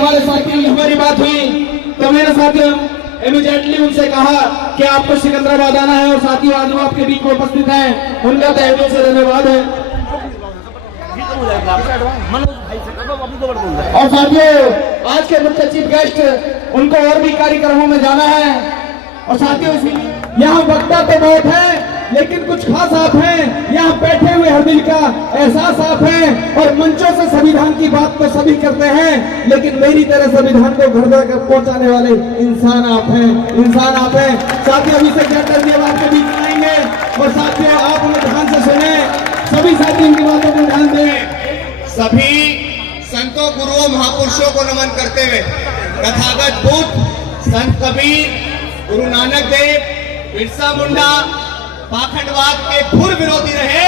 हमारे साथी हमारी बात हुई तो मेरे साथियों इमीडिएटली उनसे कहा कि आपको सिकंदराबाद आना है, और साथियों आज वो आपके बीच में उपस्थित हैं, उनका तहे दिल से धन्यवाद है। और साथियों आज के मुख्य चीफ गेस्ट, उनको और भी कार्यक्रमों में जाना है। और साथियों यहाँ वक्ता तो बहुत है लेकिन कुछ खास आप हैं, यहाँ बैठे हुए हर दिल का एहसास आप हैं, और मंचों से संविधान की बात तो सभी करते हैं लेकिन मेरी तरह संविधान को घर घर पहुंचाने वाले इंसान आप हैं। साथियों अभी से जेंडर जी आपके बीच में आएंगे, और साथियों आप उन्हें ध्यान से सुने, सभी साथी उनकी बातों को ध्यान दें। सभी संतों गुरुओं महापुरुषों को नमन करते हुए तथागत बुद्ध, संत कबीर, गुरु नानक देव, बिरसा मुंडा पाखंडवाद के घोर विरोधी रहे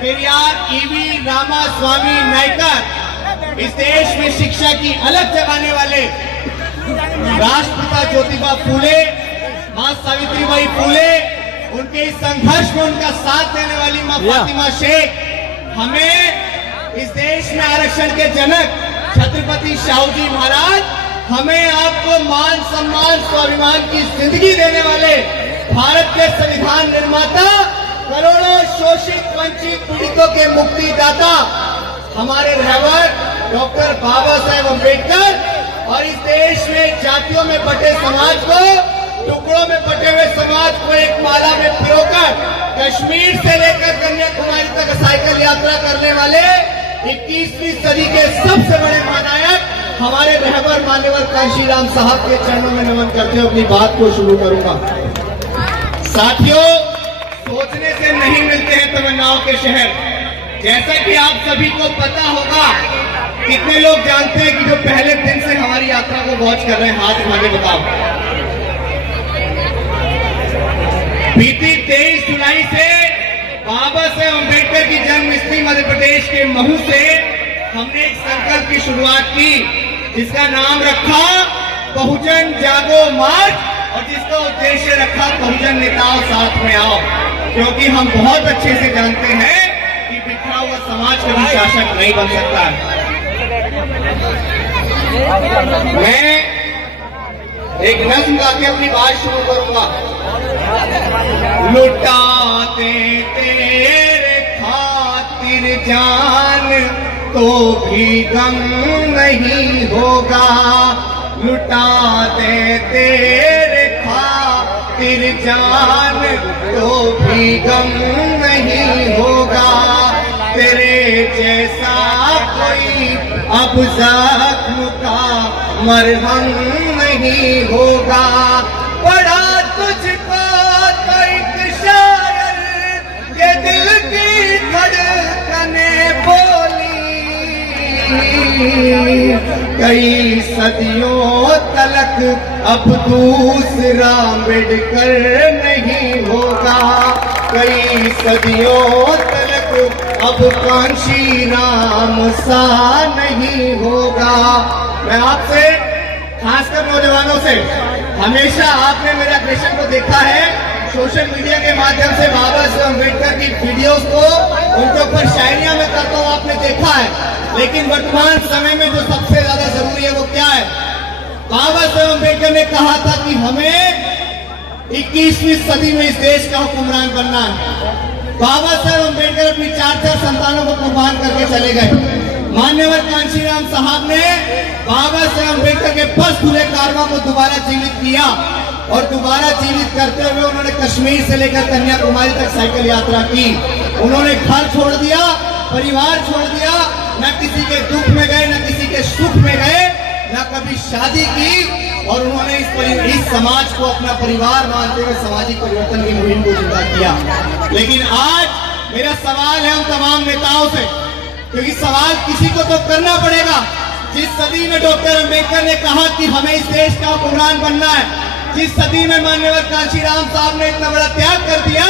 पेरियार, ईवी, रामा स्वामी नायकर, इस देश में शिक्षा की अलग जगाने वाले राष्ट्रपिता ज्योतिबा फूले, मां सावित्रीबाई फूले, उनके इस संघर्ष में उनका साथ देने वाली मां फातिमा शेख, हमें इस देश में आरक्षण के जनक छत्रपति शाहू जी महाराज, हमें आपको मान सम्मान स्वाभिमान की जिंदगी देने वाले भारत के संविधान निर्माता, करोड़ों शोषित वंचित पीड़ितों के मुक्तिदाता हमारे रहबर डॉक्टर बाबा साहेब अम्बेडकर, और इस देश में जातियों में बटे समाज को, टुकड़ों में बटे हुए समाज को एक माला में पिरोकर कश्मीर से लेकर कन्याकुमारी तक साइकिल यात्रा करने वाले 21वीं सदी के सबसे बड़े महानायक हमारे रहबर मान्यवर कांशीराम साहब के चरणों में नमन करते हुए अपनी बात को शुरू करूंगा। साथियों, सोचने से नहीं मिलते हैं तमन्नाओं के शहर। जैसा कि आप सभी को पता होगा, कितने लोग जानते हैं कि जो पहले दिन से हमारी यात्रा को वॉच कर रहे हैं, हाथ उठा के बताओ। बीती 23 जुलाई से बाबा साहेब अम्बेडकर की जन्मस्थली मध्य प्रदेश के महू से हमने एक संकल्प की शुरुआत की, जिसका नाम रखा बहुजन जागो मार्च, और जिसका उद्देश्य रखा बहुजन नेताओं साथ में आओ, क्योंकि हम बहुत अच्छे से जानते हैं कि बिखरा हुआ समाज कभी शासक नहीं बन सकता। मैं एक नज्म गा के अपनी बात शुरू करूंगा। लुटाते तेरे खातिर जान तो भी गम नहीं होगा, लुटा दे तेरे खातिर जान तो भी गम नहीं होगा, तेरे जैसा कोई अब जख्म का मरहम नहीं होगा। पढ़ा तुझको तो एक शायर ये दिल की धड़कने बोली, कई सदियों तलक अब दूसरा अम्बेडकर नहीं होगा, कई सदियों तलक अब कांशीराम सा नहीं होगा। मैं आपसे, खासकर नौजवानों से, हमेशा आपने मेरे अग्रेशन को देखा है सोशल मीडिया के माध्यम से, बाबा साहेब अम्बेडकर की वीडियोस को उनके ऊपर शायरियां में करता हूं, आपने देखा है। लेकिन वर्तमान समय में जो सबसे ज्यादा जरूरी है वो क्या है? बाबा साहेब अम्बेडकर ने कहा था कि हमें 21वीं सदी में इस देश का हुक्मरान बनना है। बाबा साहेब अम्बेडकर अपनी 4 संतानों को कुर्बान करके चले गए। मान्यवर कांशीराम साहब ने बाबा साहेब अम्बेडकर के पस धुले कारवां को दोबारा जीवित किया, और दोबारा जीवित करते हुए उन्होंने कश्मीर से लेकर कन्याकुमारी तक साइकिल यात्रा की। उन्होंने घर छोड़ दिया, परिवार छोड़ दिया, न किसी के दुख में गए, न किसी के सुख में गए, न कभी शादी की, और उन्होंने इस समाज को अपना परिवार मानते हुए सामाजिक परिवर्तन की मुहिम को जिंदा किया। लेकिन आज मेरा सवाल है उन तमाम नेताओं से, क्योंकि सवाल किसी को तो करना पड़ेगा। जिस सदी में डॉक्टर अम्बेडकर ने कहा कि हमें इस देश का हुक्मरान बनना है, जिस सदी में मान्यवर कांशीराम साहब ने इतना बड़ा त्याग कर दिया,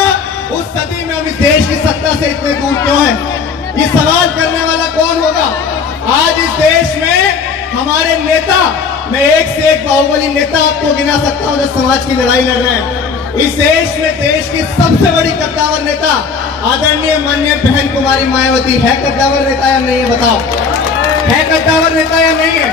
उस सदी में हम इस देश की सत्ता से इतने दूर क्यों हैं? ये सवाल करने वाला कौन होगा? आज इस देश में हमारे नेता, मैं एक से एक बाहुबली नेता आपको गिना सकता हूं जो समाज की लड़ाई लड़ रहे हैं। इस देश में देश की सबसे बड़ी कद्दावर नेता आदरणीय माननीय बहन कुमारी मायावती है। कद्दावर नेता या नहीं है? बताओ, है कद्दावर नेता या नहीं है?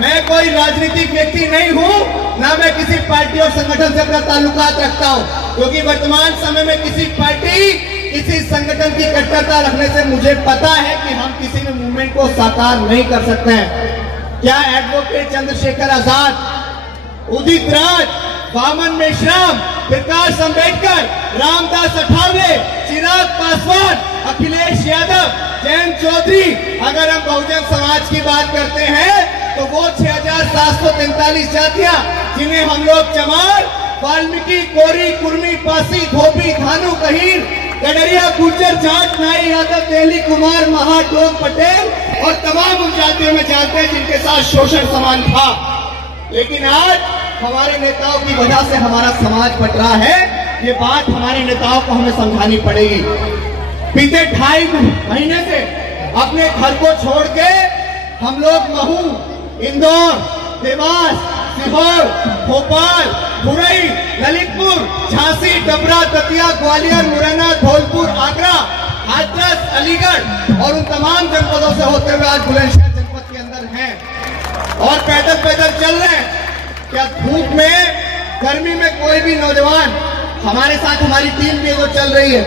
मैं कोई राजनीतिक व्यक्ति नहीं हूं, ना मैं किसी पार्टी और संगठन से अपना ताल्लुकात रखता हूं, क्योंकि वर्तमान समय में किसी पार्टी, किसी संगठन की कट्टरता रखने से मुझे पता है कि हम किसी भी मूवमेंट को साकार नहीं कर सकते हैं। क्या एडवोकेट चंद्रशेखर आजाद, उदित राज, वामन मेश्राम, प्रकाश अंबेडकर, रामदास अठावले, चिराग पासवान, अखिलेश यादव, जयंत चौधरी, अगर हम बहुजन समाज की बात करते हैं तो वो 6743 जातियां जिन्हें हम लोग चमार, वाल्मीकि, कोरी, कुर्मी, पासी, धोबी, धानु, कहीर, गडरिया, गुर्जर, जाट, नाई, यादव, तेली, कुमार, महा, डोग, पटेल और तमाम उन जातियों में जानते हैं जिनके साथ शोषण समान था। लेकिन आज हमारे नेताओं की वजह से हमारा समाज बट रहा है। ये बात हमारे नेताओं को हमें समझानी पड़ेगी। बीते 2.5 महीने से अपने घर को छोड़ के हम लोग महू, इंदौर, देवास, सीहोर, भोपाल, बुरई, ललितपुर, झांसी, डबरा, दतिया, ग्वालियर, मुरैना, धौलपुर, आगरा, हाथरस, अलीगढ़ और उन तमाम जनपदों से होते हुए आज बुलंदशहर जनपद के अंदर हैं और पैदल पैदल चल रहे हैं। क्या धूप में, गर्मी में कोई भी नौजवान हमारे साथ, हमारी टीम भी जो चल रही है,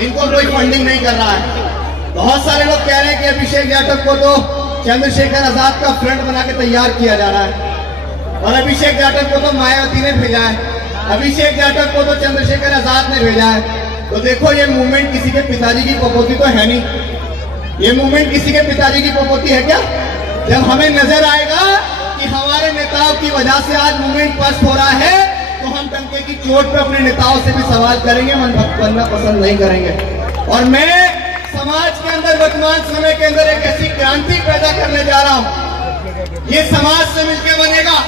इनको कोई फंडिंग नहीं कर रहा है। बहुत सारे लोग कह रहे हैं कि अभिषेक जाटव को तो चंद्रशेखर आजाद का फ्रंट बना के तैयार किया जा रहा है और अभिषेक जाटव को तो मायावती ने भेजा है, अभिषेक जाटव को तो चंद्रशेखर आजाद ने भेजा है। तो देखो, ये मूवमेंट किसी के पिताजी की पपोती तो है नहीं। ये मूवमेंट किसी के पिताजी की पपोती है क्या? जब हमें नजर आएगा कि हमारे नेताओं की वजह से आज मूवमेंट पस्त हो रहा है तो हम डंके की चोट पे अपने नेताओं से भी सवाल करेंगे, मन भक्त बनना पसंद नहीं करेंगे। और मैं समाज के अंदर वर्तमान समय के अंदर एक ऐसी क्रांति पैदा करने जा रहा हूं। ये समाज से मिलकर बनेगा।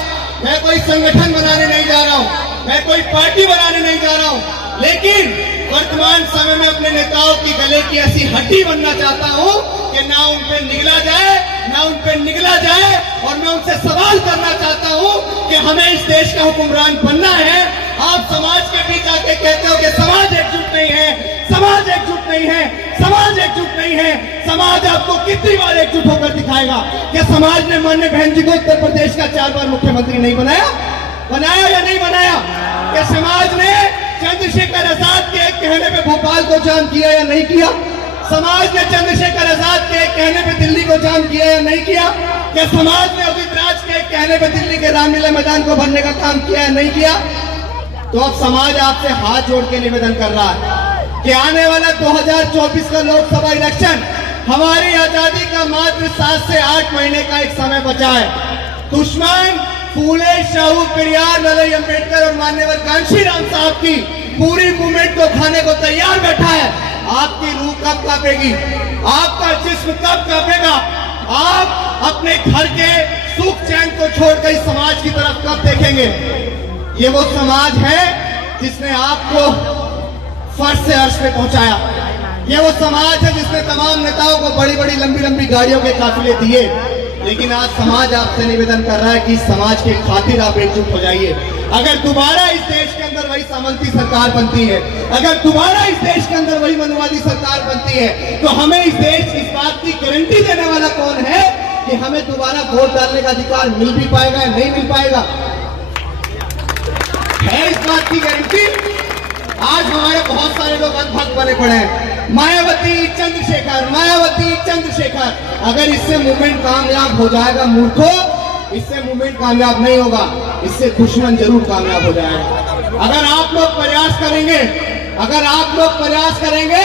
मैं कोई संगठन बनाने नहीं जा रहा हूं, मैं कोई पार्टी बनाने नहीं जा रहा हूं, लेकिन वर्तमान समय में अपने नेताओं की गले की ऐसी हड्डी बनना चाहता हूं कि ना उन पे निगला जाए, ना उन पे निगला जाए। और मैं उनसे सवाल करना चाहता हूं कि हमें इस देश का हुक्मरान बनना है। आप समाज के बीच आके कहते हो कि समाज एकजुट नहीं है, समाज एकजुट नहीं है, समाज एकजुट नहीं है। समाज आपको कितनी बार एकजुट होकर दिखाएगा? क्या समाज ने माननीय बहन जी को उत्तर प्रदेश का 4 बार मुख्यमंत्री नहीं बनाया? बनाया या नहीं बनाया? क्या समाज ने चंद्रशेखर आजाद के एक कहने पे भोपाल को जाम किया या नहीं किया? समाज ने चंद्रशेखर आजाद के एक कहने पे दिल्ली को जाम किया या नहीं किया? क्या समाज ने उदित राज के एक कहने पे दिल्ली के रामलीला मैदान को भरने का काम किया या नहीं किया? तो अब समाज आपसे हाथ जोड़ के निवेदन कर रहा है कि आने वाला 2024 का लोकसभा इलेक्शन हमारी आजादी का मात्र 7 से 8 महीने का एक समय बचा है। दुश्मन फूले शाहू पेरियार, ललाई अम्बेडकर और मान्यवर कांशीराम साहब की पूरी मूवमेंट को खाने को तैयार बैठा है। आपकी रूह कब कांपेगी? आपका जिस्म कब कांपेगा? आप अपने घर के सुख चैन को छोड़कर इस समाज की तरफ कब देखेंगे? ये वो समाज है जिसने आपको फर्श से अर्श पे पहुंचाया। ये वो समाज है जिसने तमाम नेताओं को बड़ी बड़ी लंबी लंबी गाड़ियों के काफिले दिए। लेकिन आज समाज आपसे निवेदन कर रहा है कि इस समाज के खातिर आप एकजुट हो जाइए। अगर दोबारा इस देश के अंदर वही सामंती सरकार बनती है, अगर दोबारा इस देश के अंदर वही मनुवादी सरकार बनती है, तो हमें इस देश इस बात की गारंटी देने वाला कौन है कि हमें दोबारा वोट डालने का अधिकार मिल भी पाएगा या नहीं मिल पाएगा? है इस बात की गारंटी? आज हमारे बहुत सारे लोग अंधभक्त बने पड़े हैं। मायावती चंद्रशेखर, मायावती चंद्रशेखर। अगर इससे मूवमेंट कामयाब हो जाएगा मूर्खों, इससे मूवमेंट कामयाब नहीं होगा, इससे दुश्मन जरूर कामयाब हो जाएगा। अगर आप लोग प्रयास करेंगे, अगर आप लोग प्रयास करेंगे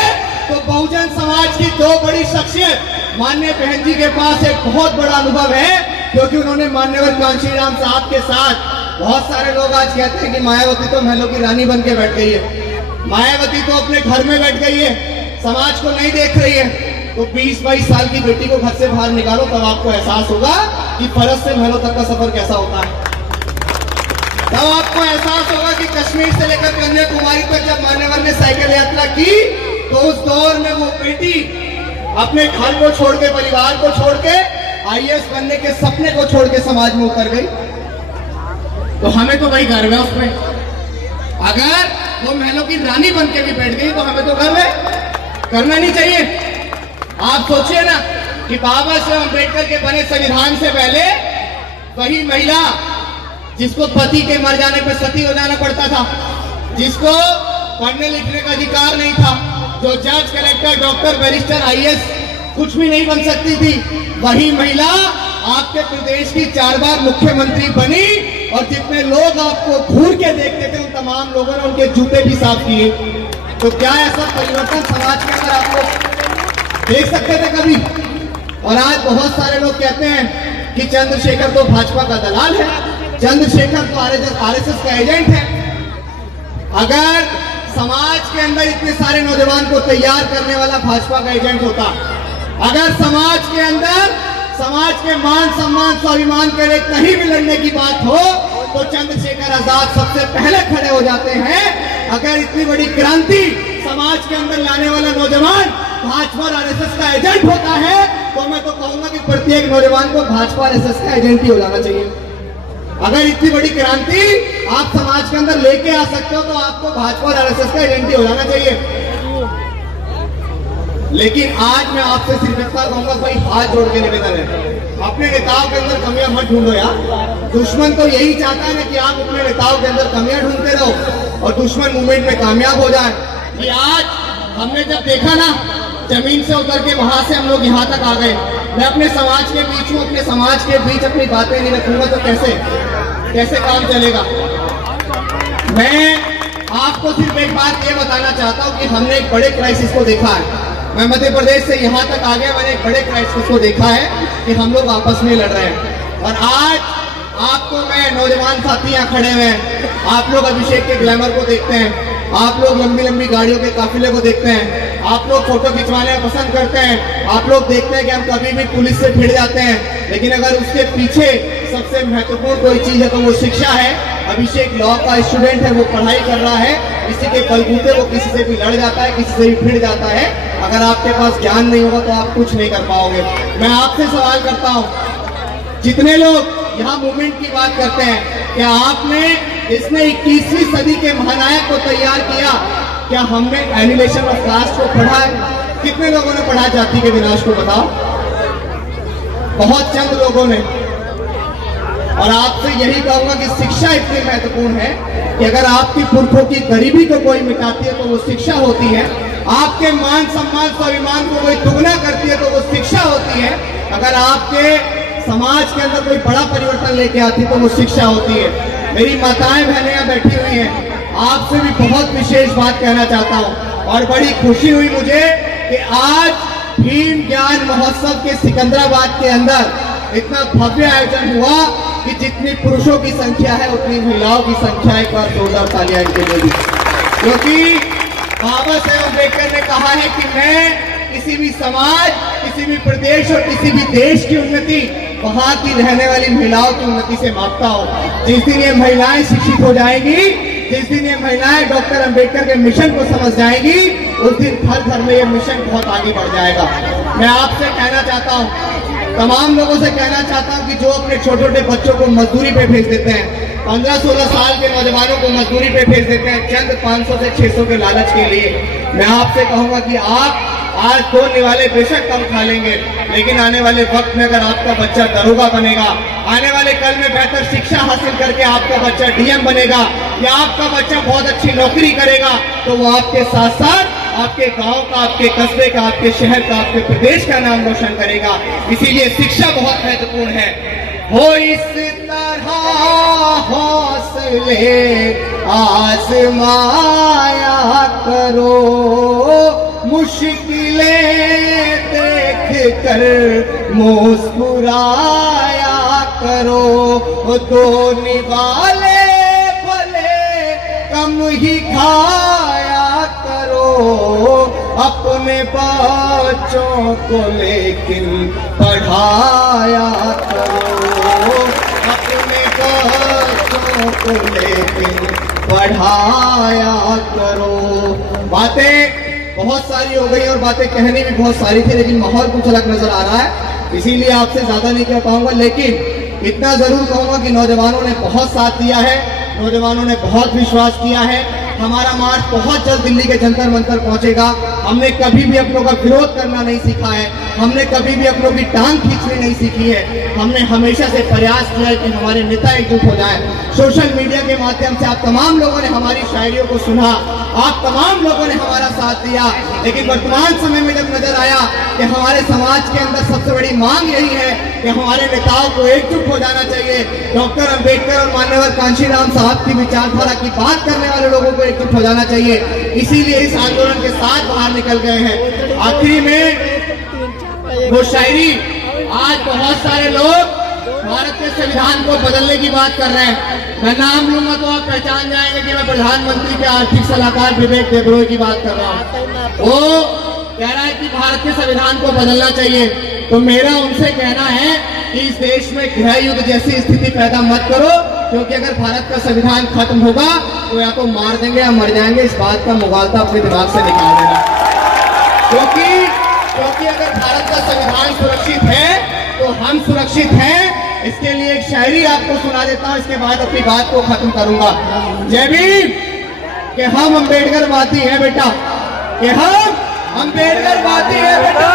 तो बहुजन समाज की 2 बड़ी शख्सियत माननीय बहन जी के पास एक बहुत बड़ा अनुभव है, क्योंकि उन्होंने मान्यवर कांशीराम साहब के साथ, बहुत सारे लोग आज कहते हैं कि मायावती तो महलों की रानी बन के बैठ गई है, मायावती तो अपने घर में बैठ गई है, समाज को नहीं देख रही है। तो 20-22 साल की बेटी को घर से बाहर निकालो, तब आपको एहसास होगा कि फरस से महलों तक का सफर कैसा होता है। तब आपको एहसास होगा कि कश्मीर से लेकर कन्याकुमारी तक जब मान्यवर ने साइकिल यात्रा की, तो उस दौर में वो बेटी अपने घर को छोड़ के, परिवार को छोड़ के, IAS बनने के सपने को छोड़ के समाज में उतर गई। तो हमें तो वही गर्व है उसमें। अगर वो महलों की रानी बन के भी बैठ गई तो हमें तो गर्व है, करना नहीं चाहिए। आप सोचिए ना कि बाबा साहब अम्बेडकर के बने संविधान से पहले वही महिला जिसको पति के मर जाने पर सती हो जाना पड़ता था, जिसको पढ़ने लिखने का अधिकार नहीं था, जो जज, कलेक्टर, डॉक्टर, बैरिस्टर, आईएएस कुछ भी नहीं बन सकती थी, वही महिला आपके प्रदेश की 4 बार मुख्यमंत्री बनी और जितने लोग आपको घूर के देखते थे उन तमाम लोगों ने उनके जूते भी साफ किए। तो क्या ऐसा परिवर्तन समाज के अंदर आपको देख सकते थे कभी? और आज बहुत सारे लोग कहते हैं कि चंद्रशेखर तो भाजपा का दलाल है, चंद्रशेखर तो आरएसएस का एजेंट है। अगर समाज के अंदर इतने सारे नौजवान को तैयार करने वाला भाजपा का एजेंट होता, अगर समाज के अंदर समाज के मान सम्मान स्वाभिमान के लिए कहीं भी लड़ने की बात हो तो चंद्रशेखर आजाद सबसे पहले खड़े हो जाते हैं। अगर इतनी बड़ी क्रांति समाज के अंदर लाने वाला नौजवान भाजपा और आरएसएस का एजेंट होता है तो मैं तो कहूंगा कि प्रत्येक नौजवान को भाजपा और आरएसएस का एजेंट ही हो जाना चाहिए। अगर इतनी बड़ी क्रांति आप समाज के अंदर लेके आ सकते हो तो आपको भाजपा और आरएसएस का एजेंट ही हो जाना चाहिए। लेकिन आज मैं आपसे सिर्फ इतना कहूंगा, भाई हाथ जोड़ के निवेदन है, अपने नेताओं के अंदर कमियां मत ढूंढो यार। दुश्मन तो यही चाहता है ना कि आप अपने नेताओं के अंदर कमियां ढूंढते रहो और दुश्मन मूवमेंट में कामयाब हो जाए। ये आज हमने जब देखा ना, जमीन से उतर के वहां से हम लोग यहाँ तक आ गए। मैं अपने समाज के बीच हूँ, अपने समाज के बीच अपनी बातें नहीं रखूंगा तो कैसे काम चलेगा। मैं आपको सिर्फ एक बात ये बताना चाहता हूँ कि हमने एक बड़े क्राइसिस को देखा है। मैं मध्य प्रदेश से यहाँ तक आ गया, मैंने एक बड़े क्राइसिस को देखा है कि हम लोग आपस में लड़ रहे हैं। और आज आपको मैं नौजवान साथी यहाँ खड़े हुए हैं, आप लोग अभिषेक के ग्लैमर को देखते हैं, आप लोग लंबी लंबी गाड़ियों के काफिले को देखते हैं, आप लोग फोटो खिंचवाने पसंद करते हैं, आप लोग देखते हैं कि हम कभी भी पुलिस से भिड़ जाते हैं। लेकिन अगर उसके पीछे सबसे महत्वपूर्ण कोई चीज है तो वो शिक्षा है। अभिषेक लॉ का स्टूडेंट है, वो पढ़ाई कर रहा है, किसी के बलबूते वो किसी से भी लड़ जाता है, किसी से भी भिड़ जाता है। अगर आपके पास ज्ञान नहीं होगा तो आप कुछ नहीं कर पाओगे। मैं आपसे सवाल करता हूँ, जितने लोग यहाँ मूवमेंट की बात करते हैं, क्या आपने इसने 21वीं सदी के महानायक को तैयार किया? क्या हमने एनिलेशन ऑफ कास्ट को पढ़ा है? कितने लोगों ने पढ़ा जाति के विनाश को? बताओ, बहुत चंद लोगों ने। और आपसे यही कहूंगा कि शिक्षा इतनी महत्वपूर्ण है कि अगर आपकी पुरखों की गरीबी को कोई मिटाती है तो वो शिक्षा होती है, आपके मान सम्मान स्वाभिमान को कोई दुगना करती है तो वो शिक्षा होती है, अगर आपके समाज के अंदर कोई बड़ा परिवर्तन लेके आती है तो वो शिक्षा होती है। मेरी माताएं बहनें यहाँ बैठी हुई हैं, आपसे भी बहुत विशेष बात कहना चाहता हूँ और बड़ी खुशी हुई मुझे कि आज भीम ज्ञान महोत्सव के सिकंदराबाद के अंदर इतना भव्य आयोजन हुआ कि जितनी पुरुषों की संख्या है उतनी महिलाओं की संख्या। एक बार जोरदार तालियां इनके लिए, क्योंकि बाबा साहेब अम्बेडकर ने कहा है कि मैं किसी भी समाज, किसी भी प्रदेश और किसी भी देश की उन्नति वहां की रहने वाली महिलाओं की उन्नति से मापता हूं। जिस दिन ये महिलाएं शिक्षित हो जाएंगी, जिस दिन ये महिलाएं डॉक्टर अंबेडकर के मिशन को समझ जाएंगी, उस दिन घर घर में ये मिशन बहुत आगे बढ़ जाएगा। मैं आपसे कहना चाहता हूँ, तमाम लोगों से कहना चाहता हूँ कि जो अपने छोटे छोटे बच्चों को मजदूरी पे भेज देते हैं, 15-16 साल के नौजवानों को मजदूरी पे भेज देते हैं चंद 500 से 600 के लालच के लिए, मैं आपसे कहूंगा कि आप आज 2 निवाले बेशक कम खा लेंगे, लेकिन आने वाले वक्त में अगर आपका बच्चा दरोगा बनेगा, आने वाले कल में बेहतर शिक्षा हासिल करके आपका बच्चा डीएम बनेगा या आपका बच्चा बहुत अच्छी नौकरी करेगा, तो वो आपके साथ साथ आपके गांव का, आपके कस्बे का, आपके शहर का, आपके प्रदेश का नाम रोशन करेगा। इसीलिए शिक्षा बहुत महत्वपूर्ण है। हो इस तरह हौसले आजमाया करो, मुश्किलें देख कर मुस्कुराया करो, तो निवाले भले कम ही खाया करो, अपने बच्चों को लेकिन पढ़ाया करो, अपने बच्चों को लेकिन पढ़ाया करो। बातें बहुत सारी हो गई और बातें कहनी भी बहुत सारी थी, लेकिन माहौल कुछ अलग नजर आ रहा है, इसीलिए आपसे ज्यादा नहीं कह पाऊंगा। लेकिन इतना जरूर कहूंगा कि नौजवानों ने बहुत साथ दिया है, नौजवानों ने बहुत विश्वास किया है। हमारा मार्च बहुत जल्द दिल्ली के जंतर मंतर पहुंचेगा। हमने कभी भी अपनों का विरोध करना नहीं सीखा है, हमने कभी भी अपनों की टांग खींचनी नहीं सीखी है। हमने हमेशा से प्रयास किया है कि हमारे नेता एकजुट हो जाए। सोशल मीडिया के माध्यम से आप तमाम लोगों ने हमारी शायरियों को सुना, आप तमाम लोगों ने हमारा साथ दिया, लेकिन वर्तमान समय में जब नजर आया कि हमारे समाज के अंदर सबसे बड़ी मांग यही है कि हमारे नेताओं को एकजुट हो जाना चाहिए। डॉक्टर अंबेडकर और मान्यवर कांशीराम साहब की विचारधारा की बात करने वाले लोगों को एकजुट हो जाना चाहिए, इसीलिए इस आंदोलन के साथ बाहर निकल गए हैं। आखिरी में वो शायरी, आज बहुत सारे लोग भारत के संविधान को बदलने की बात कर रहे हैं। मैं नाम लूंगा तो आप पहचान जाएंगे कि मैं प्रधानमंत्री के आर्थिक सलाहकार विवेक देबरॉय की बात कर रहा हूँ। वो कह रहा है कि भारत के संविधान को बदलना चाहिए। तो मेरा उनसे कहना है कि इस देश में गृह युद्ध जैसी स्थिति पैदा मत करो, क्योंकि अगर भारत का संविधान खत्म होगा तो या तो मार देंगे या मर जाएंगे। इस बात का मुगालता अपने दिमाग से निकाल देना, क्योंकि अगर भारत का संविधान सुरक्षित है तो हम सुरक्षित हैं। इसके लिए एक शायरी आपको सुना देता हूं, इसके बाद अपनी बात को खत्म करूंगा। जय भीम कि हम अम्बेडकरवादी हैं बेटा, कि हम अम्बेडकरवादी हैं बेटा।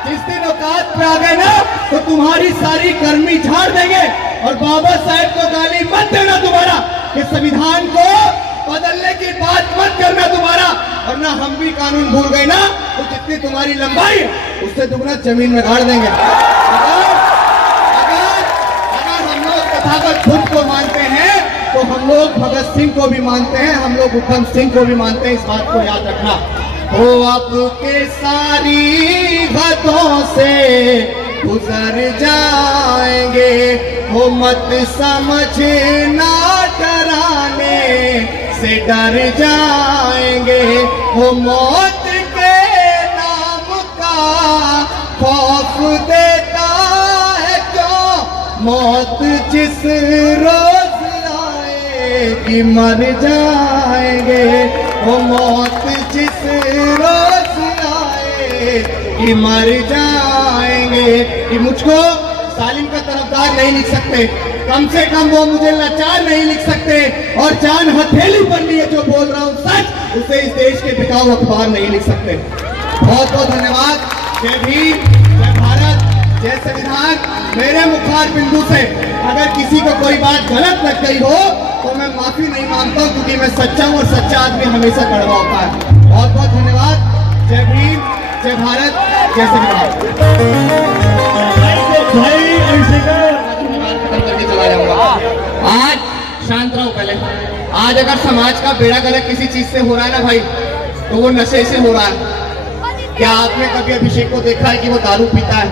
जिस दिन औकात पे आ गए ना तो तुम्हारी सारी गर्मी झाड़ देंगे। और बाबा साहेब को गाली मत देना दोबारा, कि संविधान को बदलने की बात मत करना दोबारा, वरना हम भी कानून भूल गए ना तो जितनी तुम्हारी लंबाई है उससे दुगना जमीन में गाड़ देंगे। तथागत खुद को मानते हैं तो हम लोग भगत सिंह को भी मानते हैं, हम लोग उधम सिंह को भी मानते हैं। इस बात को याद रखना। हो आपके सारी हदों से गुजर जाएंगे, हो मत समझना डराने से डर जाएंगे, हो मौत के नाम का खौफ देता है क्यों, मौत जिस रोज आएगी मर जाएंगे, वो मौत जिस रोज आएगी मर जाएंगे। कि मुझको सालिम का तरफदार नहीं लिख सकते, कम से कम वो मुझे लाचार नहीं लिख सकते, और जान हथेली पर लिए जो बोल रहा हूँ सच, उसे इस देश के बिकाऊ अखबार नहीं लिख सकते। बहुत बहुत धन्यवाद। जय भीम, जय भारत, जय संविधान। मेरे मुखार बिंदु से अगर किसी को कोई बात गलत लग गई हो तो मैं माफी नहीं मांगता हूं, क्योंकि मैं सच्चा हूं और सच्चा आदमी हमेशा कड़वा होता है। बहुत बहुत धन्यवाद। जय भीम, जय भारत, जय संविधान। चला जाऊंगा। आज शांत रहो पहले। आज अगर समाज का बेड़ा गर्क किसी चीज से हो रहा है ना भाई, तो वो नशे से हो रहा है। क्या आपने कभी अभिषेक को देखा है कि वो दारू पीता है?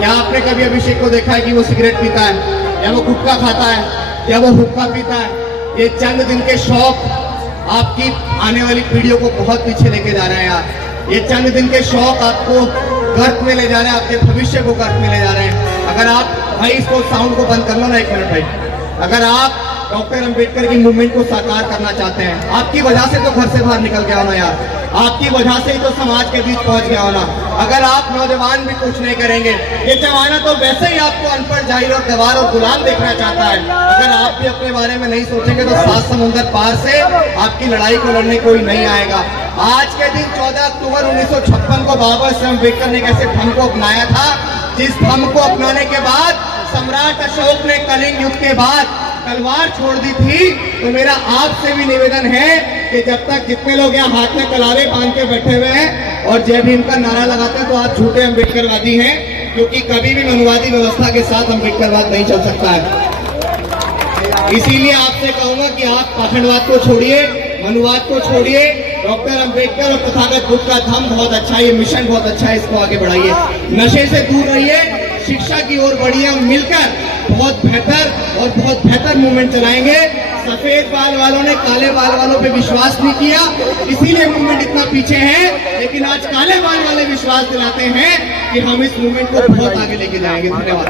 क्या आपने कभी अभिषेक को देखा है कि वो सिगरेट पीता है, या वो गुटखा खाता है, या वो हुक्का पीता है? ये चंद दिन के शौक आपकी आने वाली पीढ़ियों को बहुत पीछे लेके जा रहे हैं यार। ये चंद दिन के शौक आपको गर्त में ले जा रहे हैं, आपके भविष्य को गर्त में ले जा रहे हैं। अगर आप भाई इसको साउंड को बंद कर लो ना एक मिनट भाई। अगर आप डॉक्टर अंबेडकर की मूवमेंट को साकार करना चाहते हैं, आपकी वजह से तो घर से बाहर निकल गया होना यार, आपकी वजह से ही तो समाज के बीच पहुंच गया होना। अगर आप नौजवान भी कुछ नहीं करेंगे, ये जमाना तो वैसे ही आपको अनपढ़, जाहिल और गवार और गुलाम देखना चाहता है। अगर आप भी अपने बारे में नहीं सोचेंगे तो 7 समुंदर पार से आपकी लड़ाई को लड़ने कोई नहीं आएगा। आज के दिन 14 अक्टूबर 1956 को बाबा साहेब अम्बेडकर ने कैसे धर्म को अपनाया था, जिस धर्म को अपनाने के बाद सम्राट अशोक ने कलिंग युग के बाद तलवार छोड़ दी थी। तो मेरा आपसे भी निवेदन है कि जब तक जितने लोग यहाँ हाथ में तलवारें बांध के बैठे हुए हैं और जय भीम का नारा लगाते हैं, तो आप झूठे अम्बेडकरवादी हैं, क्योंकि कभी भी मनुवादी व्यवस्था के साथ अम्बेडकरवाद नहीं चल सकता है। इसीलिए आपसे कहूंगा कि आप पाखंडवाद को छोड़िए, मनुवाद को छोड़िए। डॉक्टर अंबेडकर और तथागत बुद्ध का धम्म बहुत अच्छा है, ये मिशन बहुत अच्छा है, इसको आगे बढ़ाइए। नशे से दूर रहिए, शिक्षा की ओर बढ़िए। हम मिलकर बहुत बेहतर मूवमेंट चलाएंगे। सफेद बाल वालों ने काले बाल वालों पे विश्वास नहीं किया, इसीलिए मूवमेंट इतना पीछे है। लेकिन आज काले बाल वाले विश्वास दिलाते हैं कि हम इस मूवमेंट को बहुत आगे लेके जाएंगे। धन्यवाद।